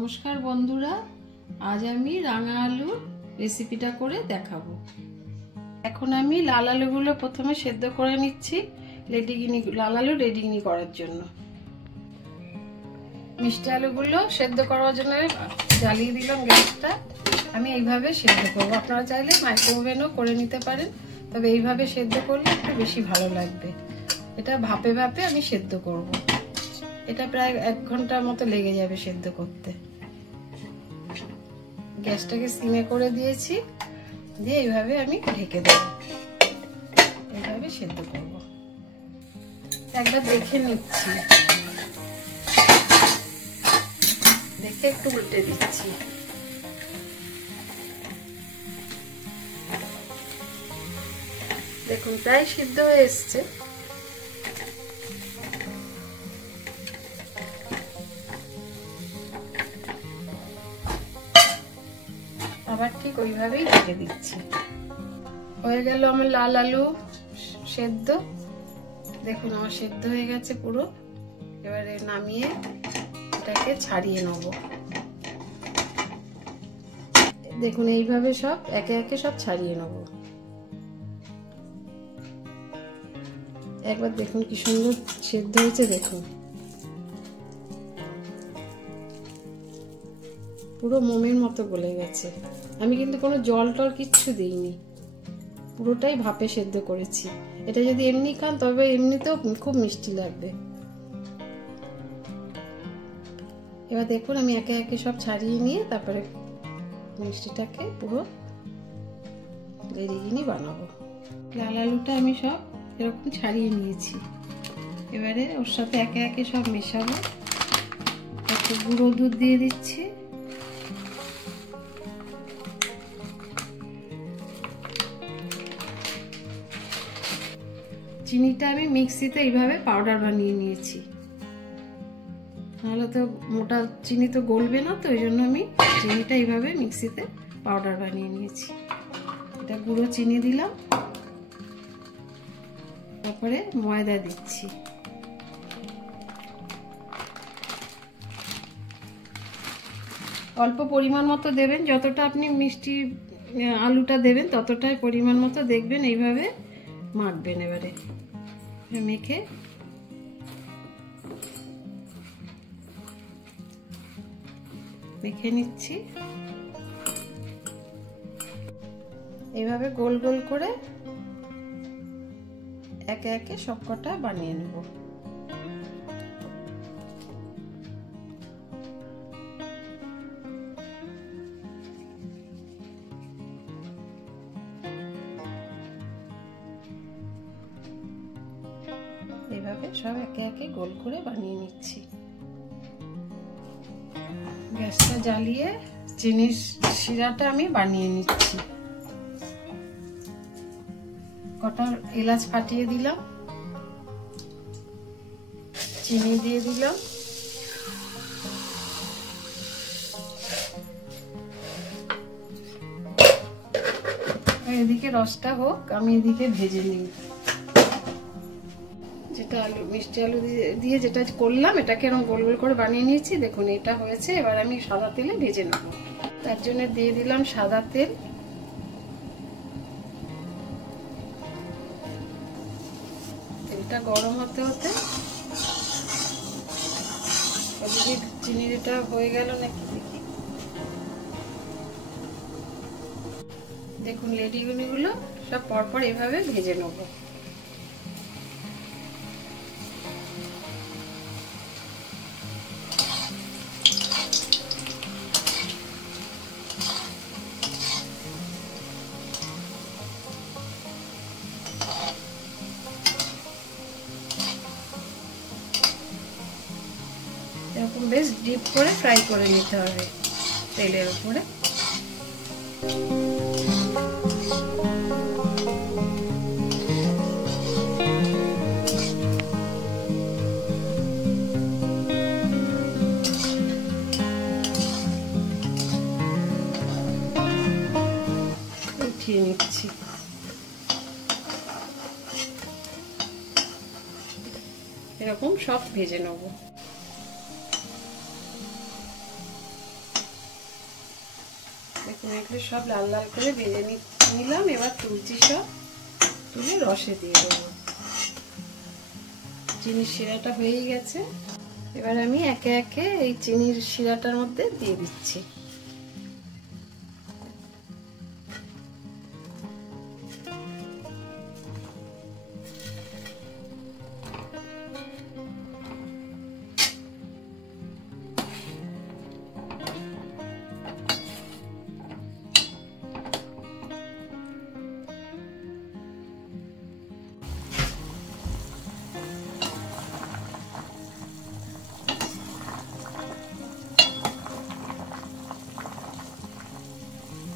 নমস্কার বন্ধুরা, আজ আমি রাঙা আলুর রেসিপিটা করে দেখাবো। এখন আমি লাল আলুগুলো প্রথমে সেদ্ধ করে নিচ্ছি লাল আলু রেডিগিনি করার জন্য। মিষ্টি আলুগুলো সেদ্ধ করার জন্য জ্বালিয়ে দিলাম গ্যাসটা। আমি এইভাবে সেদ্ধ করবো, আপনারা চাইলে মাইক্রোওভেনও করে নিতে পারেন, তবে এইভাবে সেদ্ধ করলে একটু বেশি ভালো লাগবে। এটা ভাপে ভাপে আমি সেদ্ধ করব। এটা প্রায় 1 ঘন্টার মতো লেগে যাবে সেদ্ধ করতে। গ্যাসটাকে সিমে করে দিয়েছি, দিয়ে এইভাবে আমি ঢেকে দেব। এইভাবে সেদ্ধ করব। একবার দেখে নিচ্ছি, দেখে একটু উল্টে দিচ্ছি। দেখুন প্রায় সিদ্ধ হয়ে এসছে। আবার ঠিক ওইভাবেই ঢেকে দিচ্ছি। হয়ে গেল আমার লাল আলু সেদ্ধ। দেখুন আমার সেদ্ধ হয়ে গেছে পুরো। এবারে নামিয়ে এটাকে ছাড়িয়ে নেব। দেখুন এইভাবে সব একে একে সব ছাড়িয়ে নেব। একবার দেখুন কি সুন্দর সেদ্ধ হয়েছে। দেখুন পুরো মোমের মতো গলে গেছে। আমি কিন্তু কোনো জল টল কিচ্ছু দিইনি, পুরোটাই ভাপে সেদ্ধ করেছি। এটা যদি এমনি খান তবে এমনিতেও খুব মিষ্টি লাগবে। এবার দেখুন আমি একে একে সব ছাড়িয়ে নিয়ে তারপরে মিষ্টিটাকে পুরো রেডিগিনি বানাবো। লাল আলুটা আমি সব এরকম ছাড়িয়ে নিয়েছি। এবারে ওর সাথে একে একে সব মেশাবো। একটু গুঁড়ো দুধ দিয়ে দিচ্ছি। চিনিটা আমি মিক্সিতে এইভাবে পাউডার বানিয়ে নিয়েছি, নাহলে তো মোটা চিনি তো গলবে না, তো এই জন্য আমি চিনিটা এইভাবে মিক্সিতে পাউডার বানিয়ে নিয়েছি। এটা গুঁড়ো চিনি দিলাম, তারপরে ময়দা দিচ্ছি। অল্প পরিমাণ মতো দেবেন, যতটা আপনি মিষ্টি আলুটা দেবেন ততটাই পরিমাণ মতো দেখবেন। এইভাবে মাখবেন। এবারে মেখে নিচ্ছি। এইভাবে গোল গোল করে একে একে সবকটা বানিয়ে নেব। এইভাবে সব একে একে গোল করে বানিয়ে নিচ্ছি। গ্যাসটা জ্বালিয়ে চিনির শিরাটা আমি বানিয়ে নিচ্ছি। কটা এলাচ ফাটিয়ে দিলাম, চিনি দিয়ে দিলাম, এদিকে রসটা হোক, আমি এদিকে ভেজে নিই। যেটা আলু মিষ্টি আলু দিয়ে যেটা করলাম এটাকে এরকম গোল গোল করে বানিয়ে নিয়েছি। দেখুন এটা হয়েছে। এবার আমি সাদা তেলে ভেজে নেব। তার জন্য দিয়ে দিলাম সাদা তেল। তেলটা গরম হতে হতে ওদিকে চিনিটা হয়ে গেল নাকি দেখি। দেখুন লেডিগুলো সব পরপর এভাবে ভেজে নেব। এরকম বেশ ডিপ করে ফ্রাই করে নিতে হবে তেলের উপরে। উঠিয়ে নিচ্ছি। এরকম সব ভেজে নেব। দেখুন এগুলো সব লাল লাল করে ভেজে নিলাম। এবার তুলছি, সব তুলে রসে দিয়ে দেবো। চিনির শিরাটা হয়ে গেছে। এবার আমি একে একে এই চিনির শিরাটার মধ্যে দিয়ে দিচ্ছি।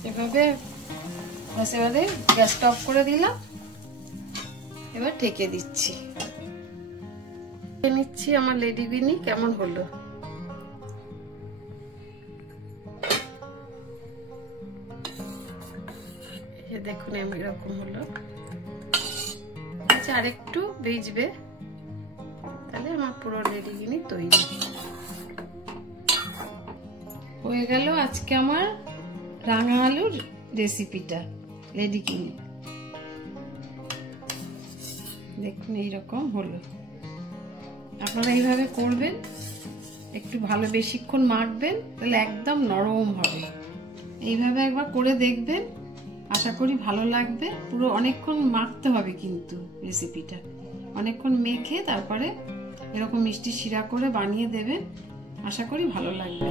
এভাবে এবারে গ্যাসটা অফ করে দিলাম। এবার ঢেকে দিচ্ছি। নিচ্ছি আমার লেডি বিনি কেমন হলো। দেখুন এরকম হলো। আচ্ছা আর একটু ভিজবে, তাহলে আমার পুরো লেডি বিনি তৈরি হয়ে গেল। আজকে আমার রাঙা আলুর রেসিপিটা লেডি কিনি। দেখুন এইরকম হলো। আপনারা এইভাবে করবেন, একটু ভালো বেশিক্ষণ মাখবেন, তাহলে একদম নরম হবে। এইভাবে একবার করে দেখবেন, আশা করি ভালো লাগবে। পুরো অনেকক্ষণ মাখতে হবে কিন্তু রেসিপিটা, অনেকক্ষণ মেখে তারপরে এরকম মিষ্টি শিরা করে বানিয়ে দেবেন। আশা করি ভালো লাগবে।